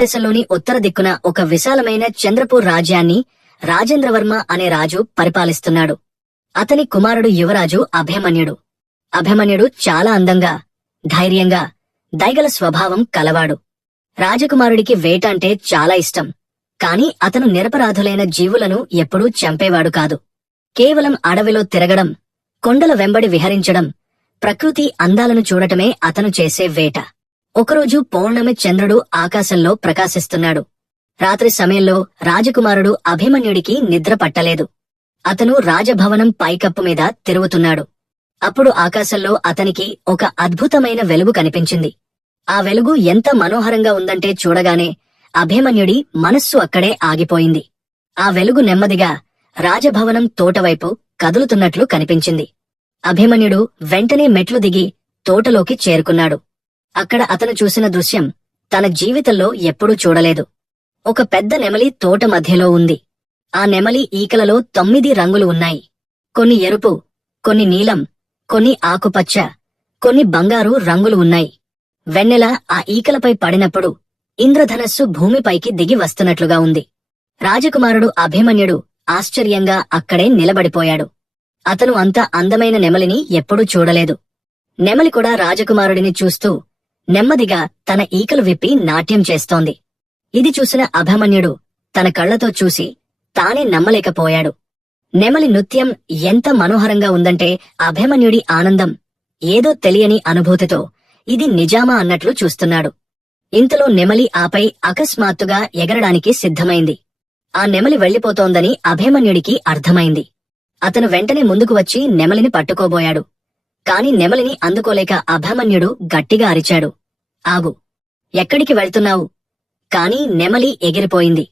దేశంలోని ఉత్తర దిక్కున ఒక విశాలమైన చంద్రపూర్ రాజ్యాన్ని రాజేంద్రవర్మ అనే రాజు పరిపాలిస్తున్నాడు. అతని కుమారుడు యువరాజు అభిమన్యుడు. అభిమన్యుడు చాలా అందంగా, ధైర్యంగా, దయగల స్వభావం కలవాడు. రాజకుమారుడికి వేట అంటే చాలా ఇష్టం. కాని అతను నిరపరాధులైన జీవులను ఎప్పుడూ చంపేవాడు కాదు. కేవలం అడవిలో తిరగడం, కొండల వెంబడి విహరించడం, ప్రకృతి అందాలను చూడటమే అతను చేసే వేట. ఒకరోజు పౌర్ణమి చంద్రుడు ఆకాశంలో ప్రకాశిస్తున్నాడు. రాత్రి సమయంలో రాజకుమారుడు అభిమన్యుడికి నిద్ర పట్టలేదు. అతను రాజభవనం పైకప్పు మీద తిరుగుతున్నాడు. అప్పుడు ఆకాశంలో అతనికి ఒక అద్భుతమైన వెలుగు కనిపించింది. ఆ వెలుగు ఎంత మనోహరంగా ఉందంటే చూడగానే అభిమన్యుడి మనస్సు అక్కడే ఆగిపోయింది. ఆ వెలుగు నెమ్మదిగా రాజభవనం తోటవైపు కదులుతున్నట్లు కనిపించింది. అభిమన్యుడు వెంటనే మెట్లు దిగి తోటలోకి చేరుకున్నాడు. అక్కడ అతను చూసిన దృశ్యం తన జీవితంలో ఎప్పుడూ చూడలేదు. ఒక పెద్ద నెమలి తోట మధ్యలో ఉంది. ఆ నెమలి ఈకలలో 9 రంగులు ఉన్నాయి. కొన్ని ఎరుపు, కొన్ని నీలం, కొన్ని ఆకుపచ్చ, కొన్ని బంగారు రంగులు ఉన్నాయి. వెన్నెల ఆ ఈకలపై పడినప్పుడు ఇంద్రధనస్సు భూమిపైకి దిగి వస్తున్నట్లుగా ఉంది. రాజకుమారుడు అభిమన్యుడు ఆశ్చర్యంగా అక్కడే నిలబడిపోయాడు. అతను అంత అందమైన నెమలిని ఎప్పుడూ చూడలేదు. నెమలి కూడా రాజకుమారుడిని చూస్తూ నెమ్మదిగా తన ఈకలు విప్పి నాట్యం చేస్తోంది. ఇది చూసిన అభిమన్యుడు తన కళ్లతో చూసి తానే నమ్మలేకపోయాడు. నెమలి నృత్యం ఎంత మనోహరంగా ఉందంటే అభిమన్యుడి ఆనందం ఏదో తెలియని అనుభూతితో ఇది నిజామా అన్నట్లు చూస్తున్నాడు. ఇంతలో నెమలి ఆపై అకస్మాత్తుగా ఎగరడానికి సిద్ధమైంది. ఆ నెమలి వెళ్లిపోతోందని అభిమన్యుడికి అర్థమైంది. అతను వెంటనే ముందుకు వచ్చి నెమలిని పట్టుకోబోయాడు. కాని నెమలిని అందుకోలేక అభిమన్యుడు గట్టిగా అరిచాడు, ఆగు! ఎక్కడికి వెళ్తున్నావు? కాని నెమలి ఎగిరిపోయింది.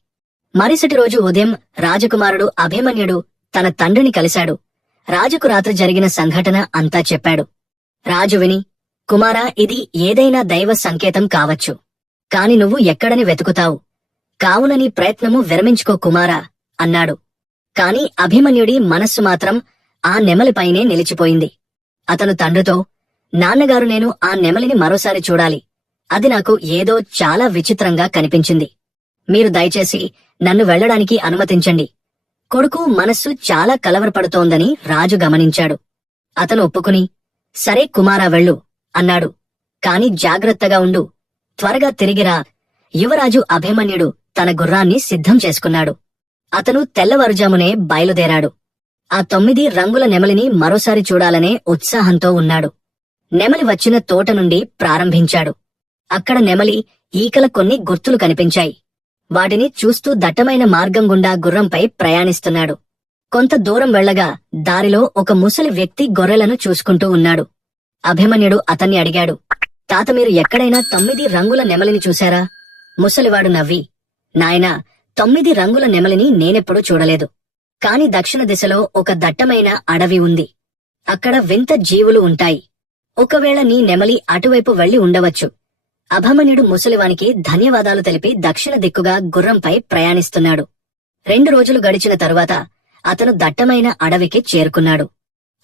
మరుసటి రోజు ఉదయం రాజకుమారుడు అభిమన్యుడు తన తండ్రిని కలిశాడు. రాజుకు రాత్రి జరిగిన సంఘటన అంతా చెప్పాడు. రాజు విని, కుమారా, ఇది ఏదైనా దైవ సంకేతం కావచ్చు. కాని నువ్వు ఎక్కడని వెతుకుతావు? కావున నీ ప్రయత్నము విరమించుకో కుమారా అన్నాడు. కాని అభిమన్యుడి మనస్సు మాత్రం ఆ నెమలిపైనే నిలిచిపోయింది. అతను తండ్రితో, నాన్నగారు, నేను ఆ నెమలిని మరోసారి చూడాలి. అది నాకు ఏదో చాలా విచిత్రంగా కనిపించింది. మీరు దయచేసి నన్ను వెళ్లడానికి అనుమతించండి. కొడుకు మనస్సు చాలా కలవరపడుతోందని రాజు గమనించాడు. అతను ఒప్పుకుని, సరే కుమారా, వెళ్ళు అన్నాడు. కాని జాగ్రత్తగా ఉండు, త్వరగా తిరిగిరా. యువరాజు అభిమన్యుడు తన గుర్రాన్ని సిద్ధం చేసుకున్నాడు. అతను తెల్లవారుజామునే బయలుదేరాడు. ఆ 9 రంగుల నెమలిని మరోసారి చూడాలనే ఉత్సాహంతో ఉన్నాడు. నెమలి వచ్చిన తోట నుండి ప్రారంభించాడు. అక్కడ నెమలి ఈకల కొన్ని గుర్తులు కనిపించాయి. వాటిని చూస్తూ దట్టమైన మార్గం గుండా గుర్రంపై ప్రయాణిస్తున్నాడు. కొంత దూరం వెళ్లగా దారిలో ఒక ముసలి వ్యక్తి గొర్రెలను చూసుకుంటూ ఉన్నాడు. అభిమన్యుడు అతన్ని అడిగాడు, తాత, మీరు ఎక్కడైనా 9 రంగుల నెమలిని చూశారా? ముసలివాడు నవ్వి, నాయనా, 9 రంగుల నెమలిని నేనెప్పుడూ చూడలేదు. కాని దక్షిణ దిశలో ఒక దట్టమైన అడవి ఉంది. అక్కడ వింత జీవులు ఉంటాయి. ఒకవేళ నీ నెమలి అటువైపు వెళ్లి ఉండవచ్చు. అభిమన్యుడు ముసలివానికి ధన్యవాదాలు తెలిపి దక్షిణ దిక్కుగా గుర్రంపై ప్రయాణిస్తున్నాడు. 2 రోజులు గడిచిన తరువాత అతను దట్టమైన అడవికి చేరుకున్నాడు.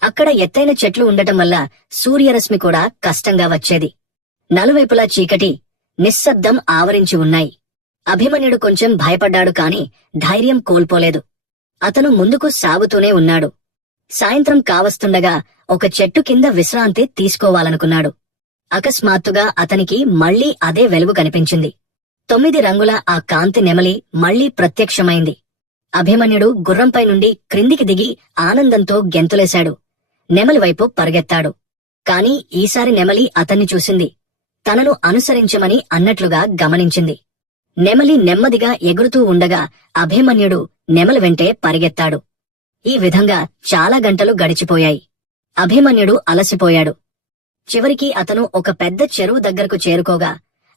అక్కడ ఎత్తైన చెట్లు ఉండటం వల్ల సూర్యరశ్మి కూడా కష్టంగా వచ్చేది. నలువైపులా చీకటి, నిశ్శబ్దం ఆవరించి ఉన్నాయి. అభిమన్యుడు కొంచెం భయపడ్డాడు, కాని ధైర్యం కోల్పోలేదు. అతను ముందుకు సాగుతూనే ఉన్నాడు. సాయంత్రం కావస్తుండగా ఒక చెట్టు కింద విశ్రాంతి తీసుకోవాలనుకున్నాడు. అకస్మాత్తుగా అతనికి మళ్లీ అదే వెలుగు కనిపించింది. 9 రంగుల ఆ కాంతి నెమలి మళ్లీ ప్రత్యక్షమైంది. అభిమన్యుడు గుర్రంపై నుండి క్రిందికి దిగి ఆనందంతో గెంతులేశాడు. నెమలి వైపు పరుగెత్తాడు. కాని ఈసారి నెమలి అతన్ని చూసింది. తనను అనుసరించమని అన్నట్లుగా గమనించింది. నెమలి నెమ్మదిగా ఎగురుతూ ఉండగా అభిమన్యుడు నెమలి వెంటే పరిగెత్తాడు. ఈ విధంగా చాలా గంటలు గడిచిపోయాయి. అభిమన్యుడు అలసిపోయాడు. చివరికి అతను ఒక పెద్ద చెరువు దగ్గరకు చేరుకోగా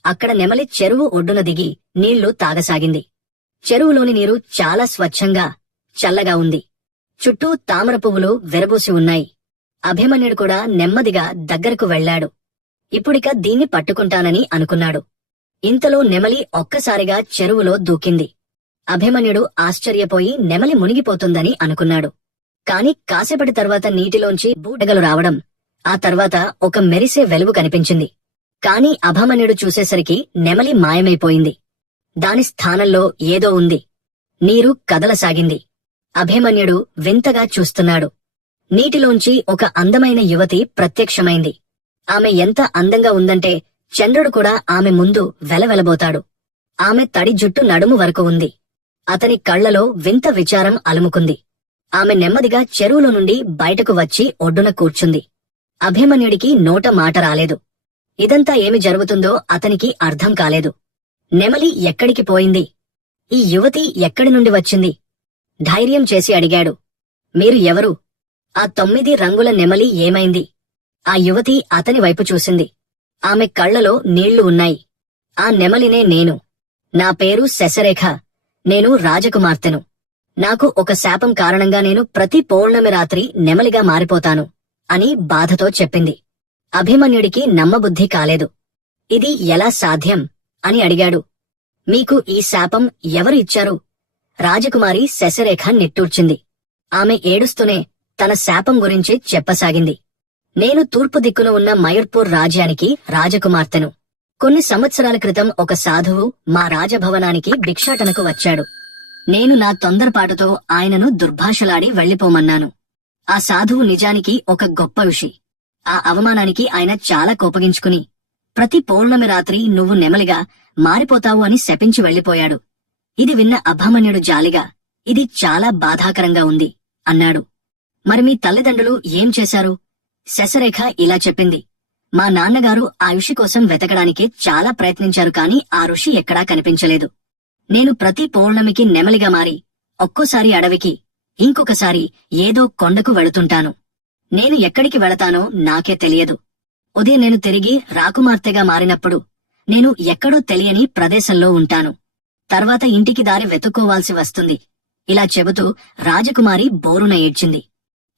అక్కడ నెమలి చెరువు ఒడ్డున దిగి నీళ్లు తాగసాగింది. చెరువులోని నీరు చాలా స్వచ్ఛంగా, చల్లగా ఉంది. చుట్టూ తామర పువ్వులు విరబూసి ఉన్నాయి. అభిమన్యుడు కూడా నెమ్మదిగా దగ్గరకు వెళ్లాడు. ఇప్పుడిక దీన్ని పట్టుకుంటానని అనుకున్నాడు. ఇంతలో నెమలి ఒక్కసారిగా చెరువులో దూకింది. అభిమన్యుడు ఆశ్చర్యపోయి నెమలి మునిగిపోతుందని అనుకున్నాడు. కాని కాసేపటి తర్వాత నీటిలోంచి బూటగలు రావడం, ఆ తర్వాత ఒక మెరిసే వెలుగు కనిపించింది. కాని అభిమన్యుడు చూసేసరికి నెమలి మాయమైపోయింది. దాని స్థానంలో ఏదో ఉంది. నీరు కదలసాగింది. అభిమన్యుడు వింతగా చూస్తున్నాడు. నీటిలోంచి ఒక అందమైన యువతి ప్రత్యక్షమైంది. ఆమె ఎంత అందంగా ఉందంటే చంద్రుడు కూడా ఆమె ముందు వెలవెలబోతాడు. ఆమె తడి జుట్టు నడుము వరకు ఉంది. అతని కళ్లలో వింత విచారం అలుముకుంది. ఆమె నెమ్మదిగా చెరువులో నుండి బయటకు వచ్చి ఒడ్డున కూర్చుంది. అభిమన్యుడికి నోట మాట రాలేదు. ఇదంతా ఏమి జరుగుతుందో అతనికి అర్థం కాలేదు. నెమలి ఎక్కడికి పోయింది? ఈ యువతి ఎక్కడి నుండి వచ్చింది? ధైర్యం చేసి అడిగాడు. మీరు ఎవరు? ఆ 9 రంగుల నెమలి ఏమైంది? ఆ యువతి అతని వైపు చూసింది. ఆమె కళ్లలో నీళ్లు ఉన్నాయి. ఆ నెమలినే నేను. నా పేరు శశరేఖ. నేను రాజకుమార్తెను. నాకు ఒక శాపం కారణంగా నేను ప్రతి పౌర్ణమి రాత్రి నెమలిగా మారిపోతాను అని బాధతో చెప్పింది. అభిమన్యుడికి నమ్మబుద్ధి కాలేదు. ఇది ఎలా సాధ్యం అని అడిగాడు. మీకు ఈ శాపం ఎవరు ఇచ్చారు? రాజకుమారి శశరేఖ నిట్టూర్చింది. ఆమె ఏడుస్తూనే తన శాపం గురించి చెప్పసాగింది. నేను తూర్పు దిక్కున ఉన్న మయూర్పూర్ రాజ్యానికి రాజకుమార్తెను. కొన్ని సంవత్సరాల క్రితం ఒక సాధువు మా రాజభవనానికి భిక్షాటనకు వచ్చాడు. నేను నా తొందరపాటుతో ఆయనను దుర్భాషలాడి వెళ్లిపోమన్నాను. ఆ సాధువు నిజానికి ఒక గొప్ప ఋషి. ఆ అవమానానికి ఆయన చాలా కోపగించుకుని ప్రతి పౌర్ణమి రాత్రి నువ్వు నెమలిగా మారిపోతావు అని శపించి వెళ్లిపోయాడు. ఇది విన్న అభిమన్యుడు జాలిగా, ఇది చాలా బాధాకరంగా ఉంది అన్నాడు. మరి మీ తల్లిదండ్రులు ఏం చేశారు? శశరేఖ ఇలా చెప్పింది. మా నాన్నగారు ఆ ఋషి కోసం వెతకడానికి చాలా ప్రయత్నించారు, కాని ఆ ఋషి ఎక్కడా కనిపించలేదు. నేను ప్రతి పౌర్ణమికి నెమలిగా మారి ఒక్కోసారి అడవికి, ఇంకొకసారి ఏదో కొండకు వెళుతుంటాను. నేను ఎక్కడికి వెళతానో నాకే తెలియదు. ఉదయం నేను తిరిగి రాకుమార్తెగా మారినప్పుడు నేను ఎక్కడో తెలియని ప్రదేశంలో ఉంటాను. తర్వాత ఇంటికి దారి వెతుక్కోవాల్సి వస్తుంది. ఇలా చెబుతూ రాజకుమారి బోరున ఏడ్చింది.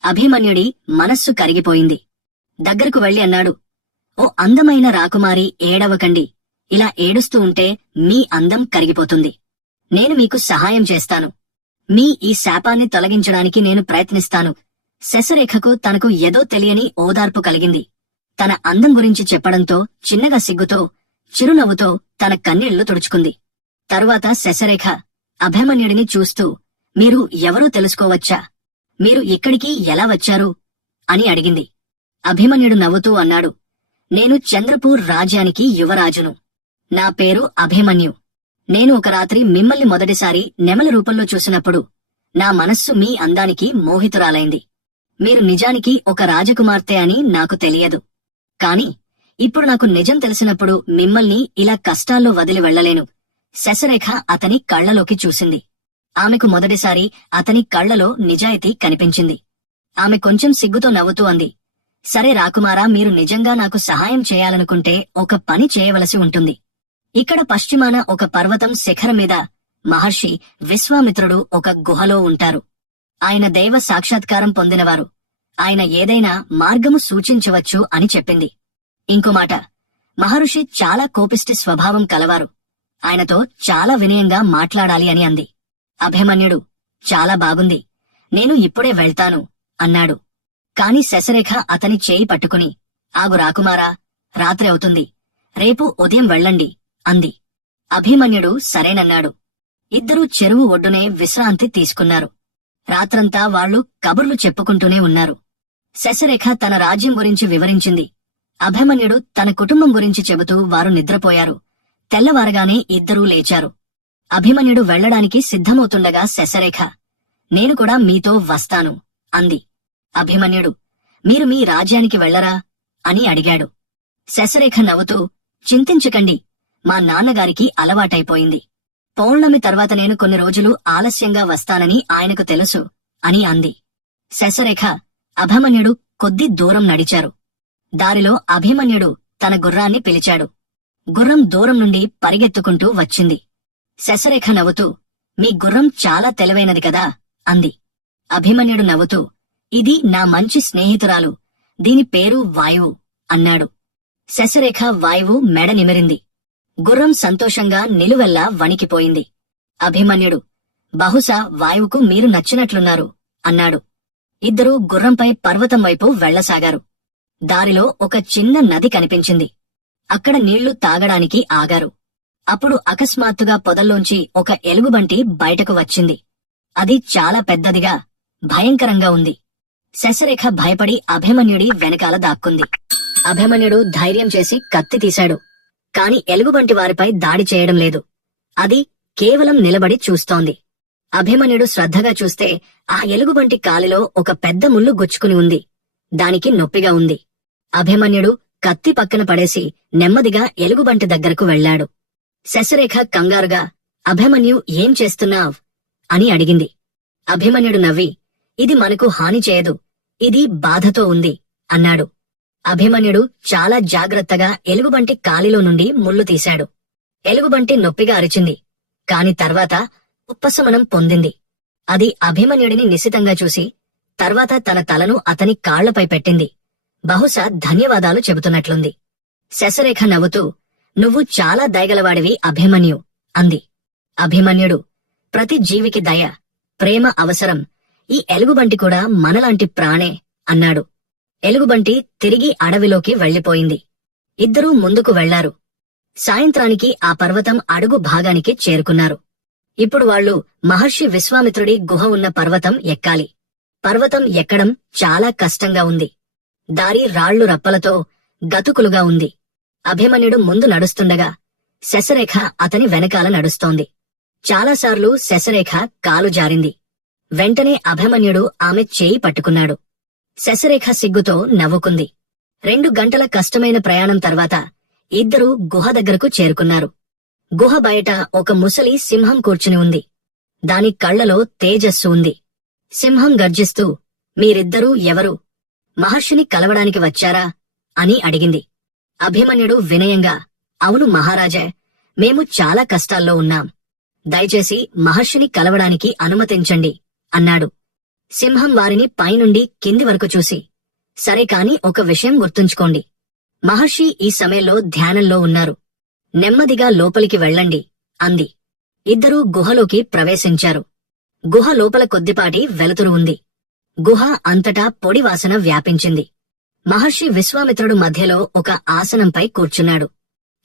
అభిమన్యుడి మనస్సు కరిగిపోయింది. దగ్గరకు వెళ్లి అన్నాడు. ఓ అందమైన రాకుమారి, ఏడవకండి. ఇలా ఏడుస్తూ ఉంటే మీ అందం కరిగిపోతుంది. నేను మీకు సహాయం చేస్తాను. మీ ఈ శాపాన్ని తొలగించడానికి నేను ప్రయత్నిస్తాను. శశరేఖకు తనకు ఏదో తెలియని ఓదార్పు కలిగింది. తన అందం గురించి చెప్పడంతో చిన్నగా సిగ్గుతో, చిరునవ్వుతో తన కన్నీళ్లు తుడుచుకుంది. తరువాత శశరేఖ అభిమన్యుడిని చూస్తూ, మీరు ఎవరూ తెలుసుకోవచ్చా? మీరు ఇక్కడికి ఎలా వచ్చారు అని అడిగింది. అభిమన్యుడు నవ్వుతూ అన్నాడు. నేను చంద్రపూర్ రాజ్యానికి యువరాజును. నా పేరు అభిమన్యు. నేను ఒక రాత్రి మిమ్మల్ని మొదటిసారి నెమలి రూపంలో చూసినప్పుడు నా మనస్సు మీ అందానికి మోహితురాలైంది. మీరు నిజానికి ఒక రాజకుమార్తె అని నాకు తెలియదు. కాని ఇప్పుడు నాకు నిజం తెలిసినప్పుడు మిమ్మల్ని ఇలా కష్టాల్లో వదిలి వెళ్లలేను. శశరేఖ అతని కళ్లలోకి చూసింది. ఆమెకు మొదటిసారి అతని కళ్లలో నిజాయితీ కనిపించింది. ఆమె కొంచెం సిగ్గుతో నవ్వుతూ అంది. సరే రాకుమారా, మీరు నిజంగా నాకు సహాయం చేయాలనుకుంటే ఒక పని చేయవలసి ఉంటుంది. ఇక్కడ పశ్చిమాన ఒక పర్వతం శిఖరం మీద మహర్షి విశ్వామిత్రుడు ఒక గుహలో ఉంటారు. ఆయన దైవ సాక్షాత్కారం పొందినవారు. ఆయన ఏదైనా మార్గము సూచించవచ్చు అని చెప్పింది. ఇంకో మాట, మహర్షి చాలా కోపిష్టి స్వభావం కలవారు. ఆయనతో చాలా వినయంగా మాట్లాడాలి అని అంది. అభిమన్యుడు, చాలా బాగుంది, నేను ఇప్పుడే వెళ్తాను అన్నాడు. కాని శశరేఖ అతని చేయి పట్టుకుని, ఆగు రాకుమారా, రాత్రి అవుతుంది, రేపు ఉదయం వెళ్ళండి అంది. అభిమన్యుడు సరేనన్నాడు. ఇద్దరూ చెరువు ఒడ్డునే విశ్రాంతి తీసుకున్నారు. రాత్రంతా వాళ్లు కబుర్లు చెప్పుకుంటూనే ఉన్నారు. శశరేఖ తన రాజ్యం గురించి వివరించింది. అభిమన్యుడు తన కుటుంబం గురించి చెబుతూ వారు నిద్రపోయారు. తెల్లవారగానే ఇద్దరూ లేచారు. అభిమన్యుడు వెళ్లడానికి సిద్ధమవుతుండగా శశరేఖ, నేను కూడా మీతో వస్తాను అంది. అభిమన్యుడు, మీరు మీ రాజ్యానికి వెళ్లరా అని అడిగాడు. శశరేఖ నవ్వుతూ, చింతించకండి, మా నాన్నగారికి అలవాటైపోయింది. పౌర్ణమి తర్వాత నేను కొన్ని రోజులు ఆలస్యంగా వస్తానని ఆయనకు తెలుసు అని అంది. శశరేఖ, అభిమన్యుడు కొద్ది దూరం నడిచారు. దారిలో అభిమన్యుడు తన గుర్రాన్ని పిలిచాడు. గుర్రం దూరం నుండి పరిగెత్తుకుంటూ వచ్చింది. శశరేఖ నవ్వుతూ, మీ గుర్రం చాలా తెలివైనది కదా అంది. అభిమన్యుడు నవ్వుతూ, ఇది నా మంచి స్నేహితురాలు, దీని పేరు వాయువు అన్నాడు. శశరేఖ వాయువు మెడ నిమిరింది. గుర్రం సంతోషంగా నిలువెల్లా వణికిపోయింది. అభిమన్యుడు, బహుశా వాయువుకు మీరు నచ్చినట్లున్నారు అన్నాడు. ఇద్దరూ గుర్రంపై పర్వతం వైపు వెళ్లసాగారు. దారిలో ఒక చిన్న నది కనిపించింది. అక్కడ నీళ్లు తాగడానికి ఆగారు. అప్పుడు అకస్మాత్తుగా పొదల్లోంచి ఒక ఎలుగుబంటి బయటకు వచ్చింది. అది చాలా పెద్దదిగా, భయంకరంగా ఉంది. శశరేఖ భయపడి అభిమన్యుడి వెనకాల దాక్కుంది. అభిమన్యుడు ధైర్యం చేసి కత్తి తీశాడు. కాని ఎలుగుబంటి వారిపై దాడి చేయడం లేదు. అది కేవలం నిలబడి చూస్తోంది. అభిమన్యుడు శ్రద్ధగా చూస్తే ఆ ఎలుగుబంటి కాలిలో ఒక పెద్ద ముల్లు గుచ్చుకుని ఉంది. దానికి నొప్పిగా ఉంది. అభిమన్యుడు కత్తి పక్కన పడేసి నెమ్మదిగా ఎలుగుబంటి దగ్గరకు వెళ్లాడు. శశరేఖ కంగారుగా, అభిమన్యు ఏం చేస్తున్నావ్ అని అడిగింది. అభిమన్యుడు నవ్వి, ఇది మనకు హాని చేయదు, ఇది బాధతో ఉంది అన్నాడు. అభిమన్యుడు చాలా జాగ్రత్తగా ఎలుగుబంటి కాలిలో నుండి ముల్లు తీశాడు. ఎలుగుబంటి నొప్పిగా అరిచింది. కాని తర్వాత ఉపశమనం పొందింది. అది అభిమన్యుడిని నిశితంగా చూసి తర్వాత తన తలను అతని కాళ్లపై పెట్టింది. బహుశా ధన్యవాదాలు చెబుతున్నట్లుంది. శశరేఖ నవ్వుతూ, నువ్వు చాలా దయగలవాడివి అభిమన్యు అంది. అభిమన్యుడు, ప్రతి జీవికి దయ, ప్రేమ అవసరం. ఈ ఎలుగుబంటి కూడా మనలాంటి ప్రాణే అన్నాడు. ఎలుగుబంటి తిరిగి అడవిలోకి వెళ్లిపోయింది. ఇద్దరూ ముందుకు వెళ్లారు. సాయంత్రానికి ఆ పర్వతం అడుగు భాగానికి చేరుకున్నారు. ఇప్పుడు వాళ్లు మహర్షి విశ్వామిత్రుడి గుహ ఉన్న పర్వతం ఎక్కాలి. పర్వతం ఎక్కడం చాలా కష్టంగా ఉంది. దారి రాళ్లు రప్పలతో గతుకులుగా ఉంది. అభిమన్యుడు ముందు నడుస్తుండగా శశరేఖ అతని వెనకాల నడుస్తోంది. చాలాసార్లు శశరేఖ కాలు జారింది. వెంటనే అభిమన్యుడు ఆమె చేయి పట్టుకున్నాడు. శశరేఖ సిగ్గుతో నవ్వుకుంది. 2 గంటల కష్టమైన ప్రయాణం తర్వాత ఇద్దరూ గుహ దగ్గరకు చేరుకున్నారు. గుహ బయట ఒక ముసలి సింహం కూర్చుని ఉంది. దాని కళ్లలో తేజస్సు ఉంది. సింహం గర్జిస్తూ, మీరిద్దరూ ఎవరు? మహర్షిని కలవడానికి వచ్చారా అని అడిగింది. అభిమన్యుడు వినయంగా, అవును మహారాజా, మేము చాలా కష్టాల్లో ఉన్నాం. దయచేసి మహర్షిని కలవడానికి అనుమతించండి అన్నాడు. సింహం వారిని పైనుండి కింది వరకు చూసి, సరే కాని ఒక విషయం గుర్తుంచుకోండి. మహర్షి ఈ సమయంలో ధ్యానంలో ఉన్నారు. నెమ్మదిగా లోపలికి వెళ్ళండి అంది. ఇద్దరూ గుహలోకి ప్రవేశించారు. గుహ లోపల కొద్దిపాటి వెలుతురు ఉంది. గుహ అంతటా పొడి వాసన వ్యాపించింది. మహర్షి విశ్వామిత్రుడు మధ్యలో ఒక ఆసనంపై కూర్చున్నాడు.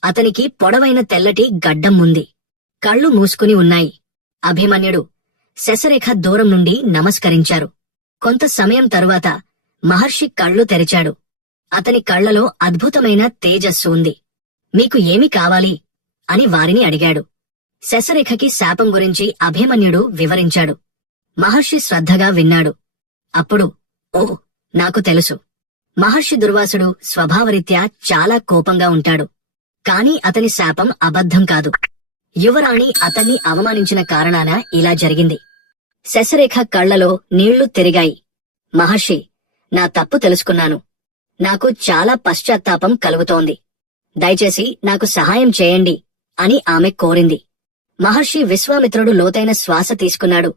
అతనికి పొడవైన తెల్లటి గడ్డం ఉంది. కళ్ళు మూసుకుని ఉన్నాయి. అభిమన్యుడు, శశరేఖ దూరం నుండి నమస్కరించారు. కొంత సమయం తరువాత మహర్షి కళ్ళు తెరిచాడు. అతని కళ్లలో అద్భుతమైన తేజస్సు ఉంది. మీకు ఏమి కావాలి అని వారిని అడిగాడు. శశరేఖకి శాపం గురించి అభిమన్యుడు వివరించాడు. మహర్షి శ్రద్ధగా విన్నాడు. అప్పుడు, ఓ, నాకు తెలుసు. మహర్షి దుర్వాసుడు స్వభావరీత్యా చాలా కోపంగా ఉంటాడు. కాని అతని శాపం అబద్ధం కాదు. యువరాణి అతన్ని అవమానించిన కారణాన ఇలా జరిగింది. శశరేఖ కళ్లలో నీళ్లు తిరిగాయి. మహర్షి, నా తప్పు తెలుసుకున్నాను. నాకు చాలా పశ్చాత్తాపం కలుగుతోంది. దయచేసి నాకు సహాయం చేయండి అని ఆమె కోరింది. మహర్షి విశ్వామిత్రుడు లోతైన శ్వాస తీసుకున్నాడు.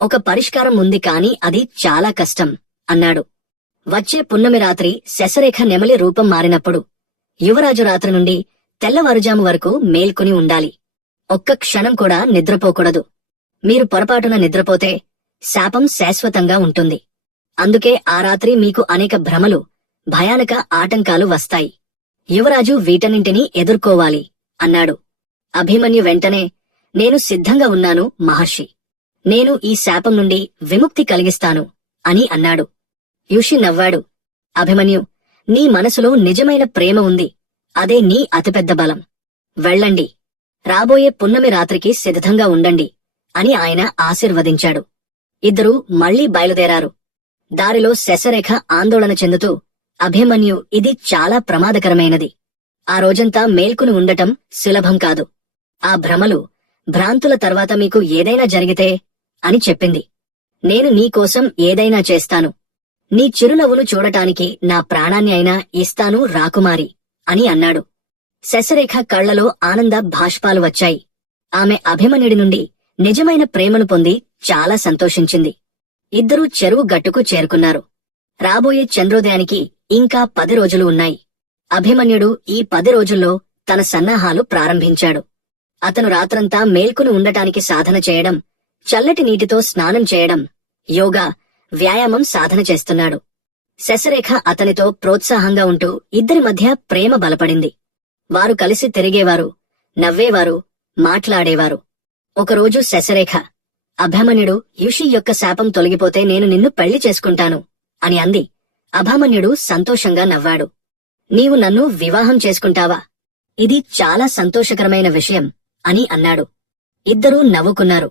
ఒక పరిష్కారం ఉంది కాని అది చాలా కష్టం అన్నాడు. వచ్చే పున్నమి రాత్రి శశరేఖ నెమలి రూపం మారినప్పుడు యువరాజు రాత్రి నుండి తెల్లవారుజాము వరకు మేల్కొని ఉండాలి. ఒక్క క్షణం కూడా నిద్రపోకూడదు. మీరు పొరపాటున నిద్రపోతే శాపం శాశ్వతంగా ఉంటుంది. అందుకే ఆ రాత్రి మీకు అనేక భ్రమలు, భయానక ఆటంకాలు వస్తాయి. యువరాజు వీటన్నింటినీ ఎదుర్కోవాలి అన్నాడు. అభిమన్యు వెంటనే, నేను సిద్ధంగా ఉన్నాను మహర్షి. నేను ఈ శాపం నుండి విముక్తి కలిగిస్తాను అని అన్నాడు. యుషి నవ్వాడు. అభిమన్యు, నీ మనసులో నిజమైన ప్రేమ ఉంది. అదే నీ అతిపెద్ద బలం. వెళ్ళండి. రాబోయే పున్నమి రాత్రికి సిద్ధంగా ఉండండి అని ఆయన ఆశీర్వదించాడు. ఇద్దరూ మళ్లీ బయలుదేరారు. దారిలో శశరేఖ ఆందోళన చెందుతూ, అభిమన్యు, ఇది చాలా ప్రమాదకరమైనది. ఆ రోజంతా మేల్కొని ఉండటం సులభం కాదు. ఆ భ్రమలు, భ్రాంతుల తర్వాత మీకు ఏదైనా జరిగితే అని చెప్పింది. నేను నీకోసం ఏదైనా చేస్తాను. నీ చిరునవ్వును చూడటానికి నా ప్రాణాన్ని అయినా ఇస్తాను రాకుమారి అని అన్నాడు. శశరేఖ కళ్లలో ఆనంద భాష్పాలు వచ్చాయి. ఆమె అభిమన్యుడి నుండి నిజమైన ప్రేమను పొంది చాలా సంతోషించింది. ఇద్దరూ చెరువు గట్టుకు చేరుకున్నారు. రాబోయే చంద్రోదయానికి ఇంకా 10 రోజులు ఉన్నాయి. అభిమన్యుడు ఈ 10 రోజుల్లో తన సన్నాహాలు ప్రారంభించాడు. అతను రాత్రంతా మేల్కొని ఉండటానికి సాధన చేయడం, చల్లటి నీటితో స్నానం చేయడం, యోగా, వ్యాయామం సాధన చేస్తున్నాడు. శశరేఖ అతనితో ప్రోత్సాహంగా ఉంటూ ఇద్దరి మధ్య ప్రేమ బలపడింది. వారు కలిసి తిరిగేవారు, నవ్వేవారు, మాట్లాడేవారు. ఒకరోజు శశరేఖ, అభిమన్యుడు యుషి యొక్క శాపం తొలగిపోతే నేను నిన్ను పెళ్లి చేసుకుంటాను అని అంది. అభిమన్యుడు సంతోషంగా నవ్వాడు. నీవు నన్ను వివాహం చేసుకుంటావా? ఇది చాలా సంతోషకరమైన విషయం అని అన్నాడు. ఇద్దరూ నవ్వుకున్నారు.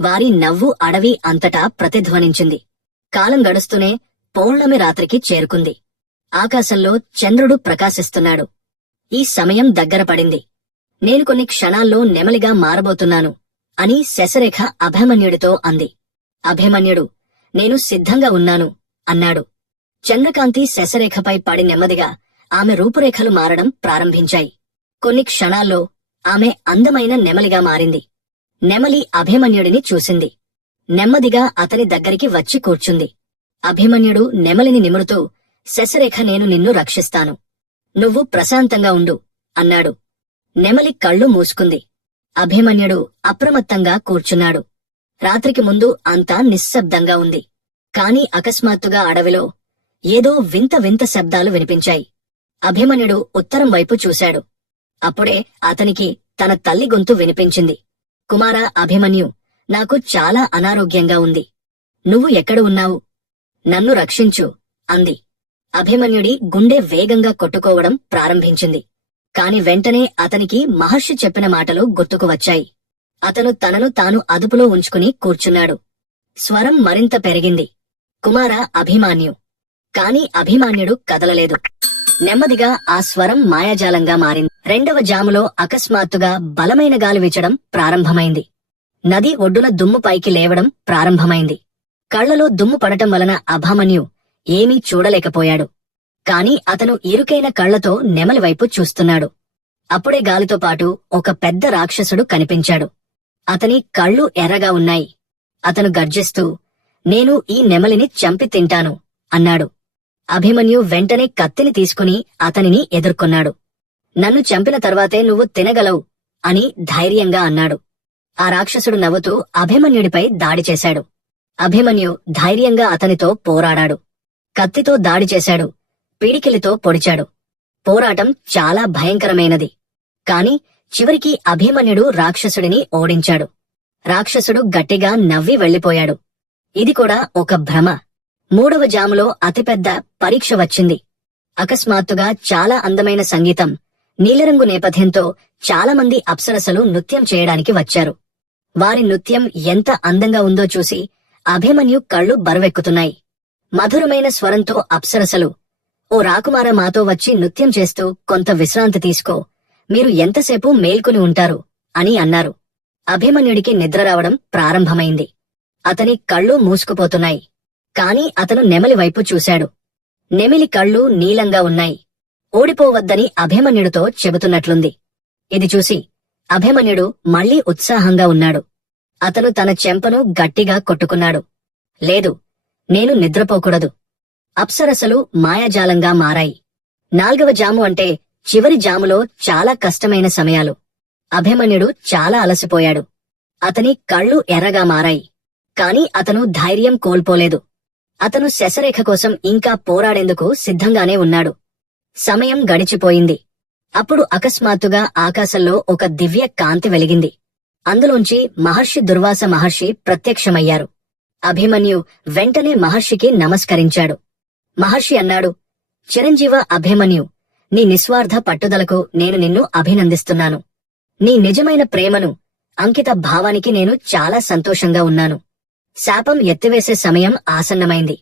వారి నవ్వు అడవి అంతటా ప్రతిధ్వనించింది. కాలం గడుస్తూనే పౌర్ణమి రాత్రికి చేరుకుంది. ఆకాశంలో చంద్రుడు ప్రకాశిస్తున్నాడు. ఈ సమయం దగ్గర పడింది. నేను కొన్ని క్షణాల్లో నెమలిగా మారబోతున్నాను అని శశరేఖ అభిమన్యుడితో అంది. అభిమన్యుడు, నేను సిద్ధంగా ఉన్నాను అన్నాడు. చంద్రకాంతి శశరేఖపై పడి నెమ్మదిగా ఆమె రూపురేఖలు మారడం ప్రారంభించాయి. కొన్ని క్షణాల్లో ఆమె అందమైన నెమలిగా మారింది. నెమలి అభిమన్యుడిని చూసింది. నెమ్మదిగా అతని దగ్గరికి వచ్చి కూర్చుంది. అభిమన్యుడు నెమలిని నిమురుతూ, శశరేఖ, నేను నిన్ను రక్షిస్తాను. నువ్వు ప్రశాంతంగా ఉండు అన్నాడు. నెమలి కళ్ళు మూసుకుంది. అభిమన్యుడు అప్రమత్తంగా కూర్చున్నాడు. రాత్రికి ముందు అంతా నిశ్శబ్దంగా ఉంది. కాని అకస్మాత్తుగా అడవిలో ఏదో వింత వింత శబ్దాలు వినిపించాయి. అభిమన్యుడు ఉత్తరం వైపు చూశాడు. అప్పుడే అతనికి తన తల్లి గొంతు వినిపించింది. కుమారా అభిమన్యు, నాకు చాలా అనారోగ్యంగా ఉంది. నువ్వు ఎక్కడ ఉన్నావు? నన్ను రక్షించు అంది. అభిమన్యుడి గుండె వేగంగా కొట్టుకోవడం ప్రారంభించింది. కాని వెంటనే అతనికి మహర్షి చెప్పిన మాటలు గుర్తుకు వచ్చాయి. అతను తనను తాను అదుపులో ఉంచుకుని కూర్చున్నాడు. స్వరం మరింత పెరిగింది. కుమారా అభిమన్యు. కాని అభిమన్యుడు కదలలేదు. నెమ్మదిగా ఆ స్వరం మాయాజాలంగా మారింది. రెండవ జాములో అకస్మాత్తుగా బలమైన గాలి వీచడం ప్రారంభమైంది. నది ఒడ్డున దుమ్ము పైకి లేవడం ప్రారంభమైంది. కళ్లలో దుమ్ము పడటం వలన అభిమన్యు ఏమీ చూడలేకపోయాడు. కాని అతను ఇరుకైన కళ్లతో నెమలివైపు చూస్తున్నాడు. అప్పుడే గాలితో పాటు ఒక పెద్ద రాక్షసుడు కనిపించాడు. అతని కళ్ళు ఎర్రగా ఉన్నాయి. అతను గర్జిస్తూ, నేను ఈ నెమలిని చంపి తింటాను అన్నాడు. అభిమన్యు వెంటనే కత్తిని తీసుకుని అతనిని ఎదుర్కొన్నాడు. నన్ను చంపిన తర్వాతే నువ్వు తినగలవు అని ధైర్యంగా అన్నాడు. ఆ రాక్షసుడు నవ్వుతూ అభిమన్యుడిపై దాడి చేశాడు. అభిమన్యు ధైర్యంగా అతనితో పోరాడాడు. కత్తితో దాడి చేశాడు. పిడికిలితో పొడిచాడు. పోరాటం చాలా భయంకరమైనది. కాని చివరికి అభిమన్యుడు రాక్షసుడిని ఓడించాడు. రాక్షసుడు గట్టిగా నవ్వి వెళ్లిపోయాడు. ఇది కూడా ఒక భ్రమ. మూడవ జాములో అతిపెద్ద పరీక్ష వచ్చింది. అకస్మాత్తుగా చాలా అందమైన సంగీతం, నీలిరంగు నేపథ్యంతో చాలామంది అప్సరసలు నృత్యం చేయడానికి వచ్చారు. వారి నృత్యం ఎంత అందంగా ఉందో చూసి అభిమన్యు కళ్ళు బరువెక్కుతున్నాయి. మధురమైన స్వరంతో అప్సరసలు, ఓ రాకుమార, మాతో వచ్చి నృత్యం చేస్తూ కొంత విశ్రాంతి తీసుకో, మీరు ఎంతసేపు మేల్కొని ఉంటారు అని అన్నారు. అభిమన్యుడికి నిద్ర రావడం ప్రారంభమైంది. అతని కళ్ళు మూసుకుపోతున్నాయి. కాని అతను నెమలి వైపు చూశాడు. నెమిలి కళ్ళు నీలంగా ఉన్నాయి. ఓడిపోవద్దని అభిమన్యుడితో చెబుతున్నట్లుంది. ఇది చూసి అభిమన్యుడు మళ్లీ ఉత్సాహంగా ఉన్నాడు. అతను తన చెంపను గట్టిగా కొట్టుకున్నాడు. లేదు, నేను నిద్రపోకూడదు. అప్సరసలు మాయాజాలంగా మారాయి. 4వ జాము అంటే చివరి జాములో చాలా కష్టమైన సమయాలు. అభిమన్యుడు చాలా అలసిపోయాడు. అతని కళ్ళు ఎర్రగా మారాయి. కాని అతను ధైర్యం కోల్పోలేదు. అతను శశరేఖ కోసం ఇంకా పోరాడేందుకు సిద్ధంగానే ఉన్నాడు. సమయం గడిచిపోయింది. అప్పుడు అకస్మాత్తుగా ఆకాశంలో ఒక దివ్య కాంతి వెలిగింది. అందులోంచి మహర్షి దుర్వాస మహర్షి ప్రత్యక్షమయ్యారు. అభిమన్యు వెంటనే మహర్షికి నమస్కరించాడు. మహర్షి అన్నాడు, చిరంజీవ అభిమన్యు, నీ నిస్వార్థ పట్టుదలకు నేను నిన్ను అభినందిస్తున్నాను. నీ నిజమైన ప్రేమను, అంకిత భావానికి నేను చాలా సంతోషంగా ఉన్నాను. శాపం ఎత్తివేసే సమయం ఆసన్నమైంది.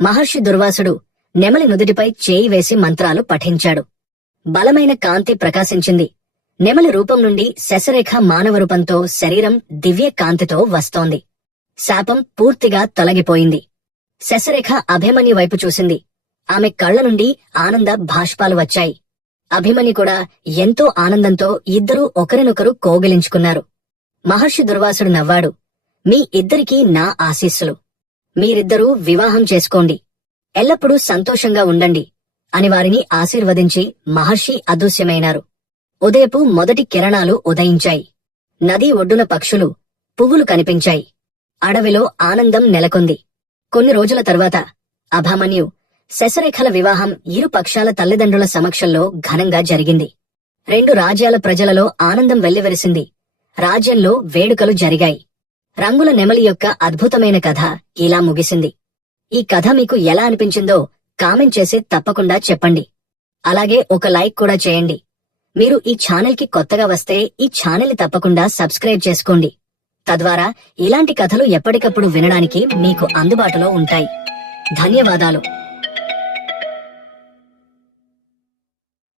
మహర్షి దుర్వాసుడు నెమలి నుదుటిపై చేయి వేసి మంత్రాలు పఠించాడు. బలమైన కాంతి ప్రకాశించింది. నెమలి రూపం నుండి శశరేఖ మానవ రూపంతో శరీరం దివ్య కాంతితో వస్తోంది. శాపం పూర్తిగా తొలగిపోయింది. శశరేఖ అభిమన్యు వైపు చూసింది. ఆమె కళ్ల నుండి ఆనంద భాష్పాలు వచ్చాయి. అభిమన్యు కూడా ఎంతో ఆనందంతో ఇద్దరూ ఒకరినొకరు కోగిలించుకున్నారు. మహర్షి దుర్వాసుడు నవ్వాడు. మీ ఇద్దరికీ నా ఆశీస్సులు. మీరిద్దరూ వివాహం చేసుకోండి. ఎల్లప్పుడూ సంతోషంగా ఉండండి అని వారిని ఆశీర్వదించి మహర్షి అదృశ్యమైనారు. ఉదయపు మొదటి కిరణాలు ఉదయించాయి. నది ఒడ్డున పక్షులు, పువ్వులు కనిపించాయి. అడవిలో ఆనందం నెలకొంది. కొన్ని రోజుల తర్వాత అభిమన్యు, శశరేఖల వివాహం ఇరు పక్షాల తల్లిదండ్రుల సమక్షంలో ఘనంగా జరిగింది. రెండు రాజ్యాల ప్రజలలో ఆనందం వెల్లివిరిసింది. రాజ్యంలో వేడుకలు జరిగాయి. రంగుల నెమలి యొక్క అద్భుతమైన కథ ఇలా ముగిసింది. ఈ కథ మీకు ఎలా అనిపించిందో కామెంట్ చేసి తప్పకుండా చెప్పండి. అలాగే ఒక లైక్ కూడా చేయండి. మీరు ఈ ఛానల్ కి కొత్తగా వస్తే ఈ ఛానల్ ని తప్పకుండా సబ్స్క్రైబ్ చేసుకోండి. తద్వారా ఇలాంటి కథలు ఎప్పటికప్పుడు వినడానికి మీకు అందుబాటులో ఉంటాయి. ధన్యవాదాలు.